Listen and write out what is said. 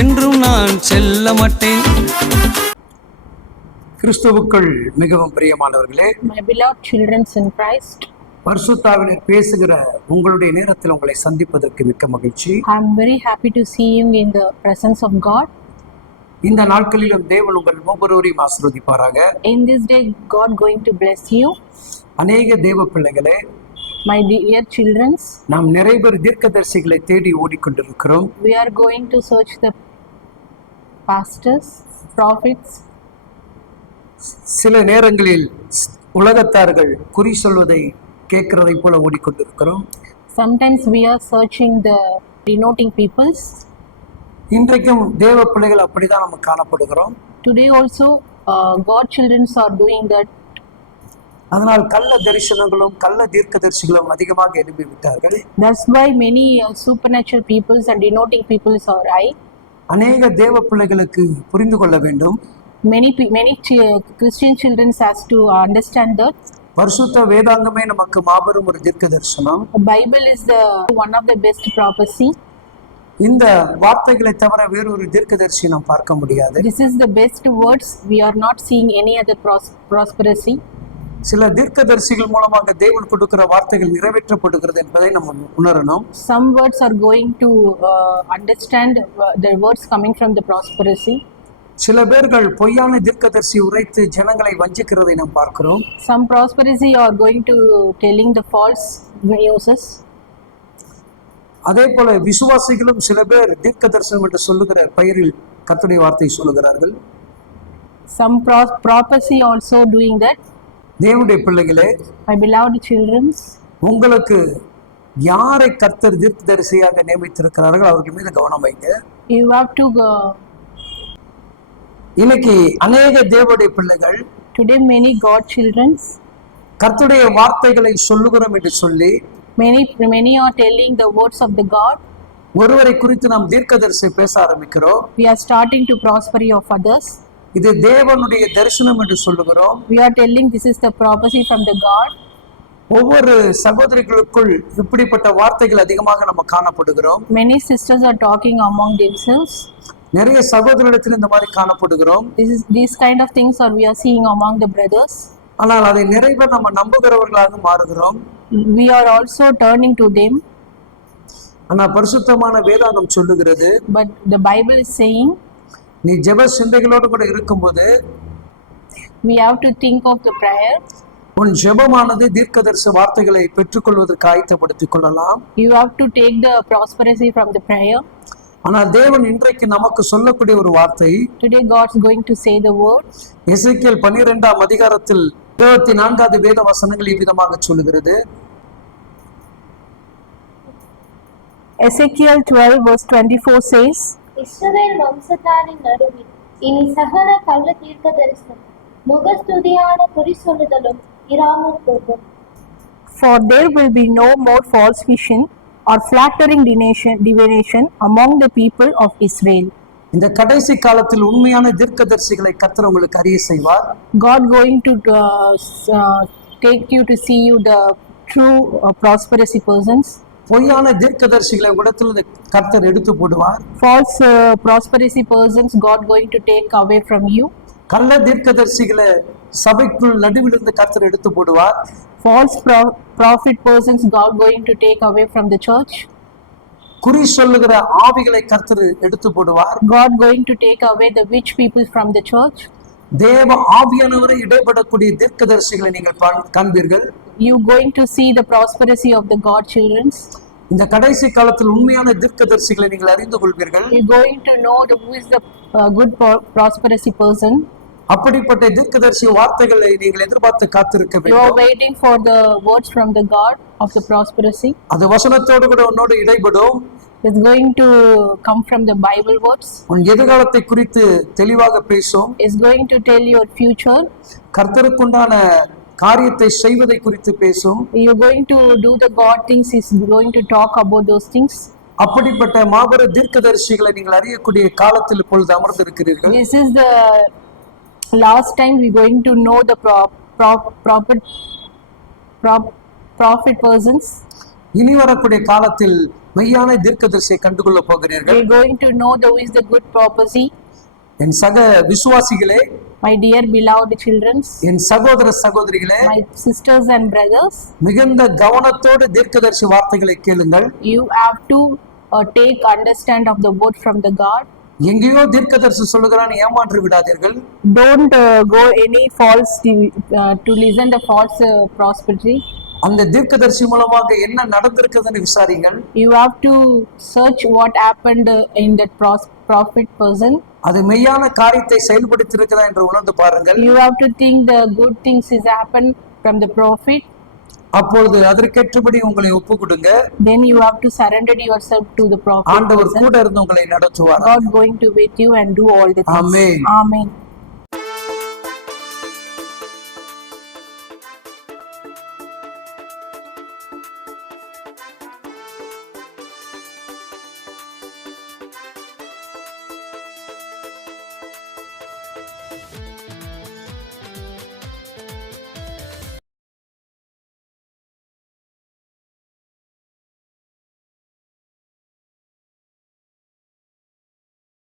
என்றும் நான் செல்ல மாட்டேன். கிறிஸ்துவுக்குள் மிகவும் பிரியமானவர்களே, My beloved children in Christ, பரிசுத்தாவினர் பேசுகிற உங்களுடைய நேரத்தில் உங்களை சந்திப்பதற்கு மிக்க மகிழ்ச்சி. I am very happy to see you in the presence of God. இந்த நாட்களிலும் தேவன் உங்கள் ஒவ்வொருவரையும் ஆசீர்வதிப்பாராக. In this day, God going to bless you. அநேக தேவ பிள்ளைகளே, My dear children, நாம் நிறைய பேர் தீர்க்கதரிசிகளை தேடி ஓடிக்கொண்டிருக்கிறோம். we are going to search the pastors, prophets. சில நேரங்களில் உலகத்தார்கள் குறி சொல்வதை கேட்கிறதை போல ஓடிக்கொண்டிருக்கிறோம். Sometimes we are searching the denoting peoples. இன்றைக்கும் தேவ பிள்ளைகள் அப்படிதான் நம்ம காணப்படுகிறோம். Today also, God children are doing that. அதனால் கள்ள தரிசனங்களும் கள்ள தீர்க்கதரிசிகளும் அதிகமாக எழுப்பி விட்டார்கள். That's why many supernatural peoples and denoting peoples are high. அநேக தேவ பிள்ளைகளுக்கு புரிந்து கொள்ள வேண்டும். Many Christian children has to understand that பரிசுத்த வேதாங்கமே நமக்கு மாபெரும் ஒரு தீர்க்க தரிசனம். the Bible is the one of the best prophecy. இந்த வார்த்தைகளை தவிர வேறொரு தீர்க்கதரிசி நாம் பார்க்க முடியாது. This is the best words. We are not seeing any other prosperity. சில தீர்க்கதரிசிகள் மூலமாக தேவன் கொடுக்கிற வார்த்தைகள் நிறைவேற்றப்படுகிறது என்பதை நம்ம உணரணும். Some words are going to understand the words coming from the prosperity. சில பேர்கள் பொய்யான தீர்க்கதரிசி உரைத்து ஜனங்களை வஞ்சிக்கிறதை நாம் பார்க்கிறோம். Some prosperity are going to telling the false news. அதே போல விசுவாசிகளும் சில பேர் தீர்க்க தரிசனம் என்று சொல்லுகிற பெயரில் கர்த்தருடைய வார்த்தை சொல்லுகிறார்கள். Some prophecy also doing that. தேவனுடைய பிள்ளைகளே, My beloved children, உங்களுக்கு யாரை கர்த்தர் தீர்க்கதரிசியாக நியமித்திருக்கிறார்கள் அவர்கள் மீது கவனம் வைங்க. you have to go. இன்னைக்கு அநேக தேவனுடைய பிள்ளைகள் Today many God children, கர்த்தருடைய வார்த்தைகளை சொல்லுகிறோம் என்று சொல்லி many are telling the words of the God. ஒருவரை குறித்து நாம் தீர்க்கதரிசி பேச ஆரம்பிக்கிறோம். We are starting to prosperity of others. இது தேவனுடைய தரிசனம் என்று சொல்லுகிறோம். We are telling this is the prophecy from the God. ஒவ்வொரு சகோதரிகளுக்குள் இப்படிப்பட்ட வார்த்தைகள் அதிகமாக நம்ம காணப்படுகிறோம். Many sisters are talking among themselves. நிறைய சகோதரத்தில் இந்த மாதிரி காணப்படுகிறோம். These kind of things are we are seeing among the brothers. ஆனால் அதை நிறைய நம்ம நம்புகிறவர்களாக மாறுகிறோம். We are also turning to them. ஆனா பரிசுத்தமான வேதாகம் சொல்லுகிறது, But the Bible is saying நீ ஜெப சிந்தைகளோடு கூட இருக்கும்போது we have to think of the prayer. உன் ஜெபமானது தீர்க்கதரிசி வார்த்தைகளை பெற்றுக்கொள்வதற்கு ஆயத்தப்படுத்திக் கொள்ளலாம். You have to take the prosperity from the prayer. ஆனால் தேவன் இன்றைக்கு நமக்கு சொல்லக்கூடிய ஒரு வார்த்தை, Today God's going to say the word. எசேக்கியேல் 12ஆம் அதிகாரத்தில் 24வது வேத வசனங்கள் இவ்விதமாக சொல்லுகிறது. Ezekiel 12 verse 24 says, இஸ்ரவேல் வம்சத்தாரின் நடுவில் இனி சகல கள்ள தீர்க்க தரிசனம் முகஸ்துதியான குறி சொல்லுதலும் இராமல் போகும். For there will be no more false vision or flattering divination among the people of Israel. இந்த கடைசி காலத்தில் உண்மையான தீர்க்கதரிசிகளை கர்த்தர் உங்களுக்கு அறிய செய்வார். God going to take you to see you the true prosperity persons. பொய்யான தீர்க்கதரிசிகளை உங்களிடத்தில் கர்த்தர் எடுத்து போடுவார். False prosperity persons God going to take away from you. கள்ள தீர்க்கதரிசிகளை சபைக்குள் நடுவில் இருந்து கர்த்தர் எடுத்து போடுவார். False prophet persons God going to take away from the church. குறி சொல்லுகிற ஆவிகளை கர்த்தர் எடுத்து போடுவார். God going to take away the witch people from the church. தேவ ஆவியானவரை இடைப்படக்கூடிய தீர்க்கதரிசிகளை நீங்கள் காண்பீர்கள். You going to see the prosperity of the God children. இந்த கடைசி காலத்தில் உண்மையான தீர்க்கதரிசிகளை நீங்கள் அறிந்து கொள்வீர்கள். You going to know who is the good prosperity person. அப்படிப்பட்ட தீர்க்கதரிசி வார்த்தைகளை நீங்கள் எதிர்பார்த்து காத்திருக்க You are வேண்டும். waiting for the words from the God of the prosperity. அது வசனத்தோடு கூட உன்னோடு இடைபடும். It's going to come from the Bible words. உன் எதிர்காலத்தை குறித்து தெளிவாக பேசும். It's going to tell your future. கர்த்தருக்குண்டான காரியத்தை செய்வதை குறித்து பேசும். You're going to do the God things. Is going to talk about those things. அப்படிப்பட்ட மாபெரும் தீர்க்கதரிசிகளை நீங்கள் அறியக்கூடிய காலத்தில் இப்பொழுது அமர்ந்திருக்கிறீர்கள். This is the last time we're going to know the prophet persons. இனி வரக்கூடிய காலத்தில் மெய்யான தீர்க்கதரிசியை கண்டுகொள்ள போகிறீர்கள். We're going to know who is the good prophecy. என் சக விசுவாசிகளே, My dear beloved children, என் சகோதர சகோதரிகளே, my sisters and brothers, மிகுந்த கவனத்தோடு தீர்க்கதரிசி வார்த்தைகளை கேளுங்கள். you have to take understand of the word from the God. எங்கேயோ தீர்க்கதரிசி சொல்லுகிறான், ஏமாற்று விடாதீர்கள். Don't go any false to listen the false prosperity. அந்த தீர்க்கதரிசி மூலமாக என்ன நடந்திருக்குதுன்னு விசாரிங்கள். You have to search what happened in that prophet person. அது மெய்யான காரியத்தை செயல்படுத்தி என்று உணர்ந்து பாருங்கள். You have to think the good things is happened from the prophet. அப்பொழுது அதற்கேற்றபடி உங்களை ஒப்பு கொடுங்க. Then you have to surrender yourself to the prophet. ஆண்டவர் கூட இருந்து உங்களை நடத்துவார். God going to with you and do all the things. Amen. Amen.